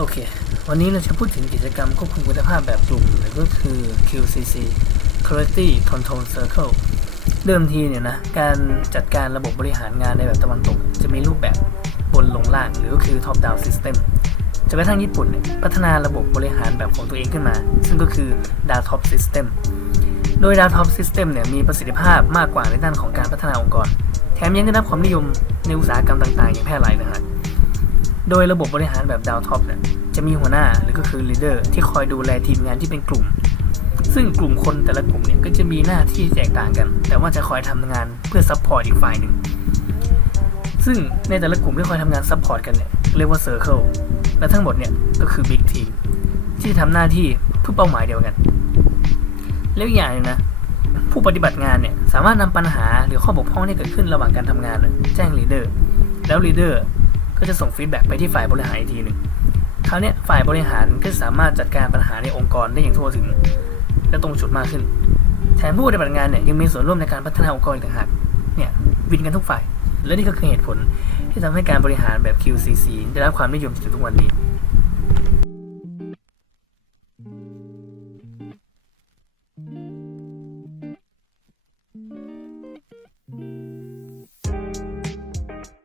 โอเค วันนี้เราจะพูดถึงกิจกรรมควบคุมคุณภาพแบบกลุ่มหรือก็คือ QCC Quality Control Circle เดิมทีเนี่ยนะ การจัดการระบบบริหารงานในแบบตะวันตก จะมีรูปแบบบนลงล่าง หรือก็คือ Top Down System จะกระทั่งญี่ปุ่นเนี่ยพัฒนาระบบบริหารแบบของตัวเองขึ้นมา ซึ่งก็คือ DATOP System โดย DATOP System เนี่ยมีประสิทธิภาพมากกว่าในด้านของการพัฒนาองค์กร แถมยังได้รับความนิยมในอุตสาหกรรมต่างๆ อย่างแพร่หลายนะฮะ โดยระบบบริหารแบบดาวท็อปเนี่ยจะมีหัวหน้าหรือก็คือลีดเดอร์ที่คอยดูแลทีมงานที่เป็นกลุ่ม ซึ่งกลุ่มคนแต่ละกลุ่มเนี่ยก็จะมีหน้าที่แตกต่างกัน แต่ว่าจะคอยทำงานเพื่อซัพพอร์ตอีกฝ่ายหนึ่งซึ่งในแต่ละกลุ่มที่คอยทำงานซัพพอร์ตกันเนี่ยเรียกว่าเซอร์เคิลและทั้งหมดเนี่ยก็คือบิ๊กทีมที่ทำหน้าที่เพื่อเป้าหมายเดียวกัน แล้วอย่างนึงนะผู้ปฏิบัติงานเนี่ยสามารถนำปัญหาหรือข้อบกพร่องที่เกิดขึ้นระหว่างการทำงานน่ะแจ้งลีดเดอร์แล้วลีดเดอร์ ก็จะส่งฟีดแบ็กไปที่ฝ่ายบริหารอีกทีหนึ่งคราวนี้ฝ่ายบริหารก็สามารถจัดการปัญหาในองค์กรได้อย่างทั่วถึง และตรงจุดมากขึ้น แถมผู้ปฏิบัติงานเนี่ยยังมีส่วนร่วมในการพัฒนาองค์กรต่างหากเนี่ยวินกันทุกฝ่าย และนี่ก็คือเหตุผลที่ทำให้การบริหารแบบ QCC ได้รับความนิยมจนถึงทุกวันนี้